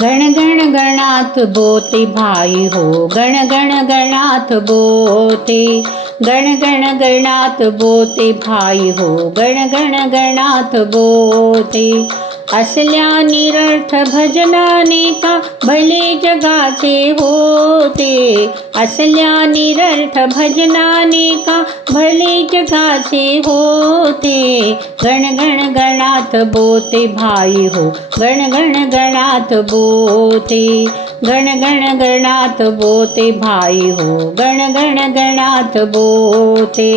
गण गण गणात बोते भाई हो. गण गण गणात बोते. गण गण गणात बोते भाई हो. गण गण गणात बोते. असल्या निरर्थ भजनाने का भले जगाचे होते? असल्या निरर्थ भजनाने का भले जगाचे होते? गण गण गणात बोते भाई हो गण गण गणात बोते. गण गण गणात बोते भाई हो गण गण गणात बोते.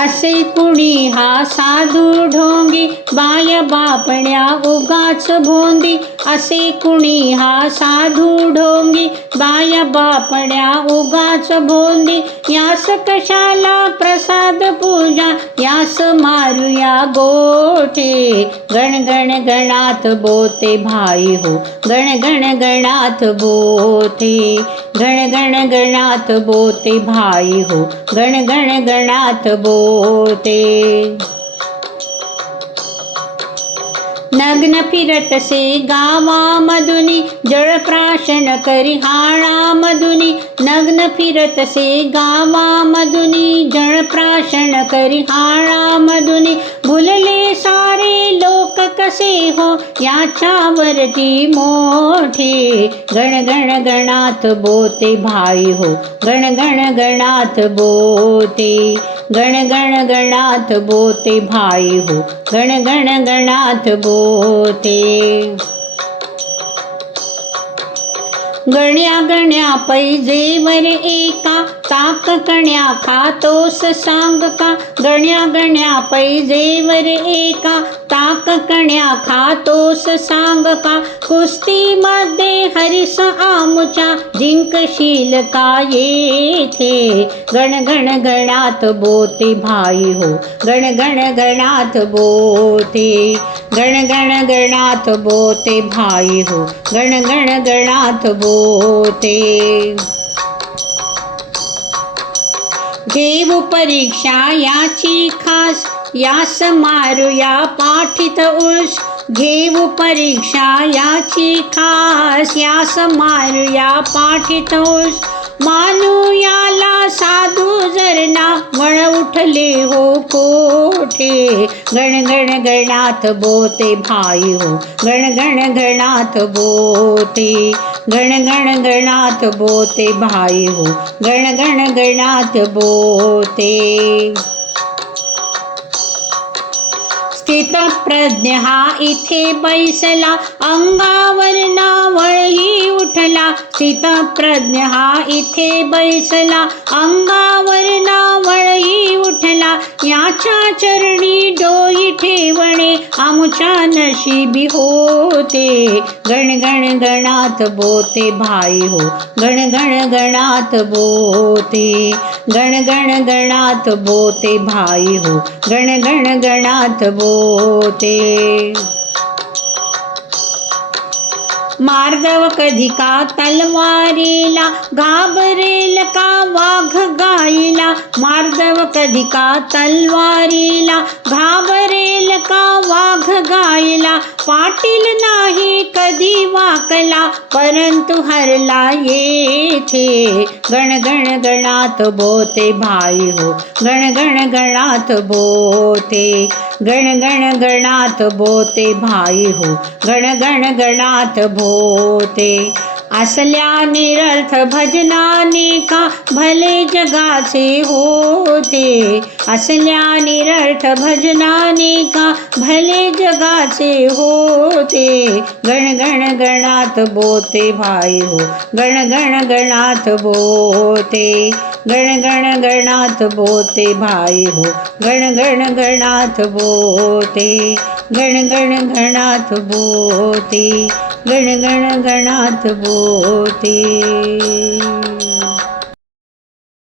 असे कुणी हा साधू ढोंगी बाया बापण्या उगाच भोंदी. असे कुणी हा साधू ढोंगी बाया बापड्या उगाच भोंदी. यास कशाला प्रसाद पूजा? यास मारूया गोठे गण गण गणात बोते भाई हो. गण गण गणात बोते. गण गण गणात बोते भाई हो. गण गण गणात बोते. नग्न फिरतसे गावामधुनी जळप्राशन करी हाणामधुनी नग्न फिरतसे गावामधुनी जळप्राशन करी हाणामधुनी भुलले सारे कसे हो? याच्यावरती मोठे गण गण गणात बोते भाई हो. गण गण गणात बोते गण गण गणात बोते भाई हो. गण गण गणात बोते. गण्या गण्या पैजेवर एका ताक कण्या खातोस सांग का? गण्या गण्या पैजेवर एका ताक कण्या खातोस सांग का? कुस्तीमध्ये हरिस आमुच्या जिंकशील का येथे? गण गण गणात बोते भाई हो गण गण गणात बोते. गण गण गणात बोते भाई हो गण गण गणात बोते. घेऊ परीक्षा याची यास मारूया पाठित उष घेऊ परीक्षा याची खास. यास मारूया पाठित उष मानू याला साधू जरना वळ उठले हो कोठे? गण गण गणात बोते भाई हो गण गण गणात बोते. गण गण गणात बोते भाई हो गण गण गणात बोते. स्थित प्रज्ञ हा इथे बैसला अंगावर नावळही उठला. स्थित प्रज्ञ हा इथे बैसला अंगावर नावळही उठला. याच्या चरणी डो ठेवणे आमच्या नशिबी होते. गण गण गणात बोते भाई हो. गण गण गणात बोते. गण गण गणात बोते भाई हो. गण गण गणात बोते. मार्गव कधी का तलवारीला घाबरे? पांडव कधी का तलवारीला घाबरेल का वाघ गायला? पाटील नाही कधी वाकला परंतु हरला येथे. गण गण गणात बोते भाई हो गण गण गणात बोते. गण गण गणात बोते भाई हो गण गण गणात बोते. असल्या निरर्थ भजनाने का भले जगाचे होते? असल्या निरर्थ भजनाने का भले जगाचे होते? गण गण गणात बोते भाई हो गण गण गणात बोते. गण गण गणात बोते भाई हो गण गण गणात बोते. गण गण गणात बोते. गणगणगणात् गणगणोति